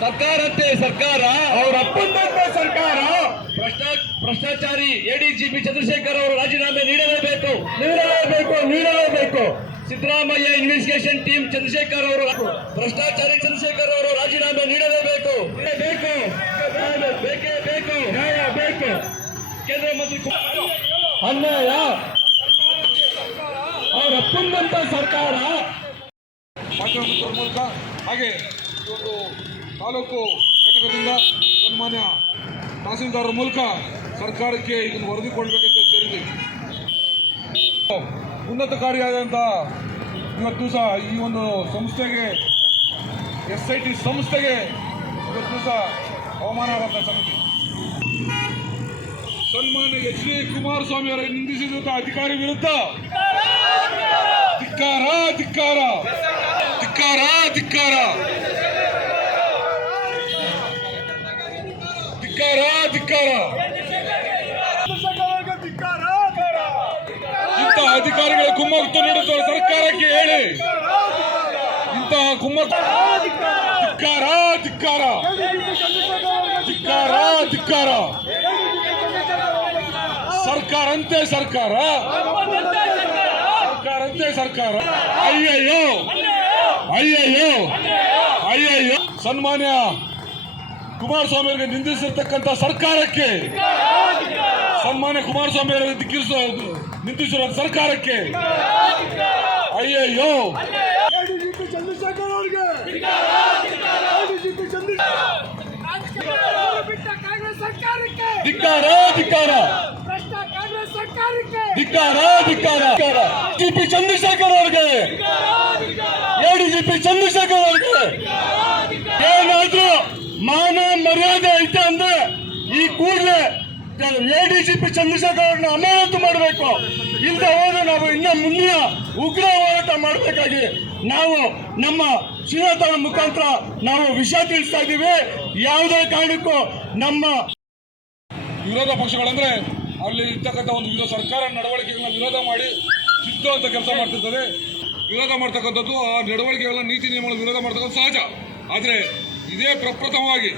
ಸರ್ಕಾರಂತೆ ಸರ್ಕಾರ ಅವ್ರ ಅಪ್ಪಂದಂತೆ ಸರ್ಕಾರ ಭ್ರಷ್ಟಾಚಾರಿ ಎಡಿಜಿಪಿ ಚಂದ್ರಶೇಖರ್ ಅವರು ರಾಜೀನಾಮೆ ನೀಡಲೇಬೇಕು. ಸಿದ್ದರಾಮಯ್ಯ ಇನ್ವೆಸ್ಟಿಗೇಷನ್ ಟೀಮ್ ಚಂದ್ರಶೇಖರ್ ಅವರು ಭ್ರಷ್ಟಾಚಾರಿ ಚಂದ್ರಶೇಖರ್ ಅವರು ರಾಜೀನಾಮೆ ನೀಡಲೇಬೇಕು. ಬೇಕೇ ಬೇಕು. ನ್ಯಾಯ ಬೇಕು. ಕೇಂದ್ರ ಮಂತ್ರಿ ಅನ್ಯಾಯ ಅವ್ರ ಅಪ್ಪಂದಂತ ಸರ್ಕಾರ ಮಾಧ್ಯಮದ ಮೂಲಕ ಹಾಗೆ ಒಂದು ತಾಲೂಕು ಘಟಕದಿಂದ ಸನ್ಮಾನ್ಯ ತಹಸೀಲ್ದಾರ್ ಮೂಲಕ ಸರ್ಕಾರಕ್ಕೆ ಇದನ್ನು ವರದಿ ಕೊಡಬೇಕಂತ ಸೇರಿದೆ. ಉನ್ನತಕಾರಿಯಾದಂಥ ಇವತ್ತು ದಿವಸ ಈ ಒಂದು ಸಂಸ್ಥೆಗೆ SIT ಸಂಸ್ಥೆಗೆ ಇವತ್ತು ದಿವಸ ಅವಮಾನ ಆದಂಥ ಸಂಗತಿ. ಸನ್ಮಾನ್ಯ HD ಕುಮಾರಸ್ವಾಮಿ ಅವರಿಗೆ ನಿಂದಿಸಿದಂಥ ಅಧಿಕಾರಿ ವಿರುದ್ಧ ಧಿಕ್ಕಾರ ಧಿಕ್ಕಾರ ಧಿಕ್ಕಾರ ಧಿಕ್ಕಾರ ಧಿಕ್ಕಾರ ಧಿಕ್ಕಾರ. ಇಂತಹ ಅಧಿಕಾರಿಗಳ ಕುಮ್ಮಕ್ಕು ನೀಡುವ ಸರ್ಕಾರಕ್ಕೆ ಹೇಳಿ, ಇಂತಹ ಕುಮ್ಮಕ್ಕು ಧಿಕ್ಕಾರ ಧಿಕ್ಕಾರ ಧಿಕ್ಕಾರ ಧಿಕ್ಕಾರ. ಸರ್ಕಾರಂತೆ ಸರ್ಕಾರ ಅಯ್ಯಯ್ಯೋ ಅಯ್ಯಯ್ಯೋ ಅಯ್ಯಯ್ಯೋ. ಸನ್ಮಾನ್ಯ ಕುಮಾರಸ್ವಾಮಿ ಅವರಿಗೆ ನಿಂದಿಸಿರ್ತಕ್ಕಂಥ ಸರ್ಕಾರಕ್ಕೆ, ಸನ್ಮಾನ್ಯ ಕುಮಾರಸ್ವಾಮಿ ಅವರಿಗೆ ನಿಂದಿಸಿರುವ ಸರ್ಕಾರಕ್ಕೆ ಅಯ್ಯಯ್ಯೋ. ಚಂದ್ರಶೇಖರ್ ಅವರಿಗೆ ಧಿಕ್ಕಾರ ಧಿಕ್ಕಾರ ಧಿಕ್ಕಾರ ಧಿಕ್ಕಾರ. ಜಿಪಿ ಚಂದ್ರಶೇಖರ್ ಅವರಿಗೆ, ADGP ಚಂದ್ರಶೇಖರ್ ಅವರಿಗೆ ಏನಾದ್ರೂ ಮಾನ ಮರ್ಯಾದೆ ಐತೆ ಅಂದ್ರೆ ಈ ಕೂಡಲೇ ADGP ಚಂದ್ರಶೇಖರ್ ಅವ್ರನ್ನ ಅಮಾನತು ಮಾಡಬೇಕು. ಇಲ್ಲದೆ ಹೋದ್ರೆ ನಾವು ಇನ್ನ ಮುಂದಿನ ಉಗ್ರ ಹೋರಾಟ ಮಾಡಬೇಕಾಗಿ ನಾವು ನಮ್ಮ ಶ್ರೀನಾಥನ ಮುಖಾಂತರ ನಾವು ವಿಷಯ ತಿಳಿಸ್ತಾ ಇದ್ದೀವಿ. ಯಾವುದೇ ಕಾರಣಕ್ಕೂ ನಮ್ಮ ವಿರೋಧ ಪಕ್ಷಗಳಂದ್ರೆ ಅಲ್ಲಿ ಇರ್ತಕ್ಕಂಥ ಒಂದು ಸರ್ಕಾರ ನಡವಳಿಕೆಗಳನ್ನ ವಿರೋಧ ಮಾಡಿ ತಿದ್ದುವಂತ ಕೆಲಸ ಮಾಡ್ತಿರ್ತದೆ. ವಿರೋಧ ಮಾಡ್ತಕ್ಕಂಥದ್ದು ಆ ನಡವಳಿಕೆಗಳ ನೀತಿ ನಿಯಮಗಳ ವಿರೋಧ ಮಾಡ್ತಕ್ಕಂಥ ಸಹಜ. ಆದರೆ ಇದೇ ಪ್ರಪ್ರಥಮವಾಗಿ